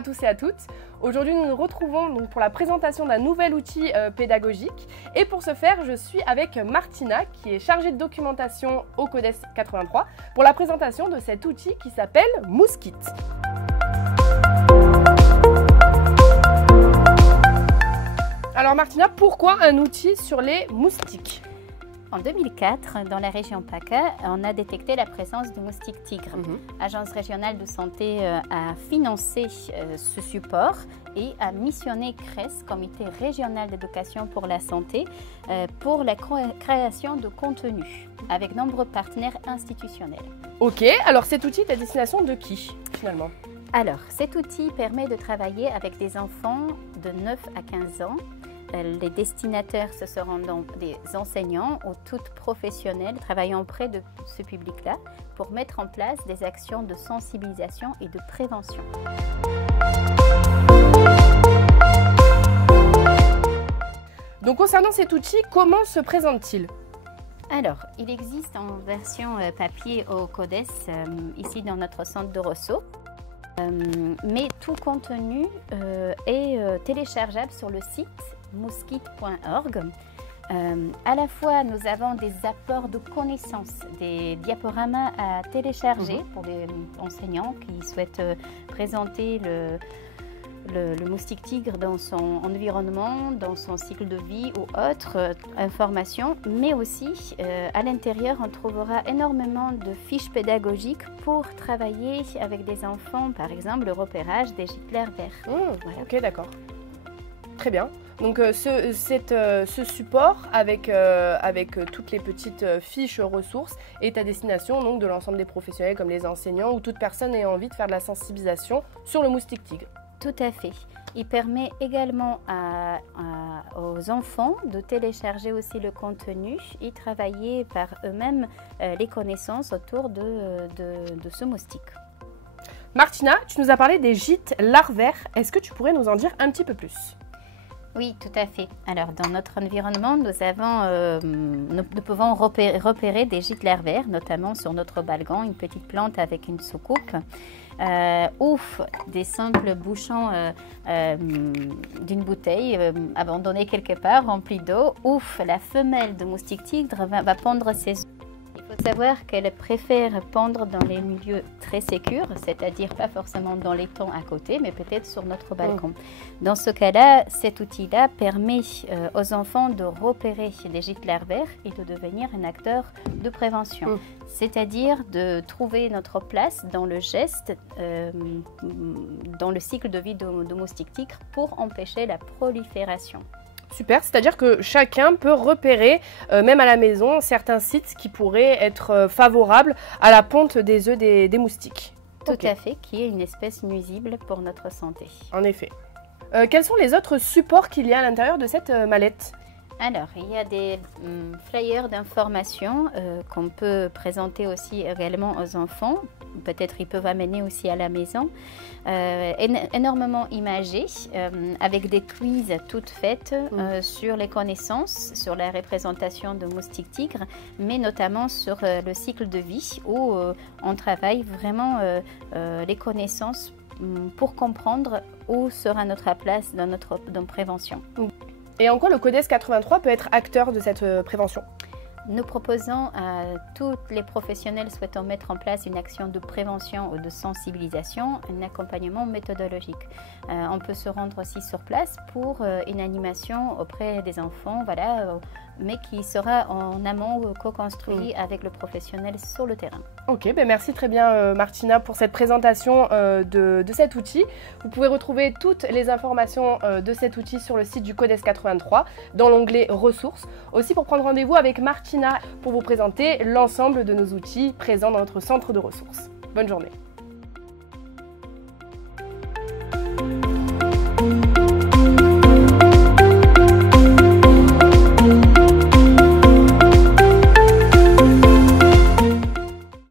à tous et à toutes. Aujourd'hui, nous nous retrouvons donc pour la présentation d'un nouvel outil pédagogique. Et pour ce faire, je suis avec Martina, qui est chargée de documentation au CODES 83, pour la présentation de cet outil qui s'appelle Mouskit. Alors Martina, pourquoi un outil sur les moustiques ? En 2004, dans la région PACA, on a détecté la présence de moustiques tigres. L'Agence régionale de santé a financé ce support et a missionné CRES, Comité régional d'éducation pour la santé, pour la création de contenu avec nombreux partenaires institutionnels. Ok, alors cet outil est à destination de qui finalement ? Alors, cet outil permet de travailler avec des enfants de 9 à 15 ans. Les destinataires, ce seront donc des enseignants ou toutes professionnels travaillant auprès de ce public-là pour mettre en place des actions de sensibilisation et de prévention. Donc concernant cet outil, comment se présente-t-il ? Alors, il existe en version papier au CODES, ici dans notre centre de ressources. Mais tout contenu est téléchargeable sur le site mouskit.org. À la fois, nous avons des apports de connaissances, des diaporamas à télécharger pour les enseignants qui souhaitent présenter le moustique tigre dans son environnement, dans son cycle de vie ou autres informations, mais aussi à l'intérieur on trouvera énormément de fiches pédagogiques pour travailler avec des enfants, par exemple le repérage des gicleurs verts. Voilà. Ok, d'accord. Très bien. Donc ce support avec toutes les petites fiches ressources est à destination donc, de l'ensemble des professionnels comme les enseignants ou toute personne ayant envie de faire de la sensibilisation sur le moustique tigre. Tout à fait. Il permet également aux enfants de télécharger aussi le contenu et travailler par eux-mêmes les connaissances autour de ce moustique. Martina, tu nous as parlé des gîtes larvaires. Est-ce que tu pourrais nous en dire un petit peu plus ? Oui, tout à fait. Alors, dans notre environnement, nous pouvons repérer des gîtes larvaires, notamment sur notre balcon, une petite plante avec une soucoupe, ou des simples bouchons d'une bouteille abandonnée quelque part, remplie d'eau, où la femelle de moustique tigre va pondre ses œufs. Il faut savoir qu'elle préfère pondre dans les milieux très sécurs, c'est-à-dire pas forcément dans les temps à côté, mais peut-être sur notre balcon. Dans ce cas-là, cet outil-là permet aux enfants de repérer les gîtes larvaires et de devenir un acteur de prévention. C'est-à-dire de trouver notre place dans le geste, dans le cycle de vie de moustique tigre pour empêcher la prolifération. Super, c'est-à-dire que chacun peut repérer, même à la maison, certains sites qui pourraient être favorables à la ponte des œufs des moustiques. Tout à fait, qui est une espèce nuisible pour notre santé. En effet. Quels sont les autres supports qu'il y a à l'intérieur de cette mallette ? Alors, il y a des flyers d'information qu'on peut présenter aussi également aux enfants. Peut-être ils peuvent amener aussi à la maison. Énormément imagés, avec des quiz toutes faites sur les connaissances, sur la représentation de moustiques tigres, mais notamment sur le cycle de vie où on travaille vraiment les connaissances pour comprendre où sera notre place dans notre prévention. Et en quoi le CODES 83 peut être acteur de cette prévention ? Nous proposons à tous les professionnels souhaitant mettre en place une action de prévention ou de sensibilisation un accompagnement méthodologique. On peut se rendre aussi sur place pour une animation auprès des enfants, mais qui sera en amont co-construit avec le professionnel sur le terrain. Ok, merci très bien Martina pour cette présentation de cet outil. Vous pouvez retrouver toutes les informations de cet outil sur le site du CODES 83 dans l'onglet ressources. Aussi pour prendre rendez-vous avec Martina pour vous présenter l'ensemble de nos outils présents dans notre centre de ressources. Bonne journée.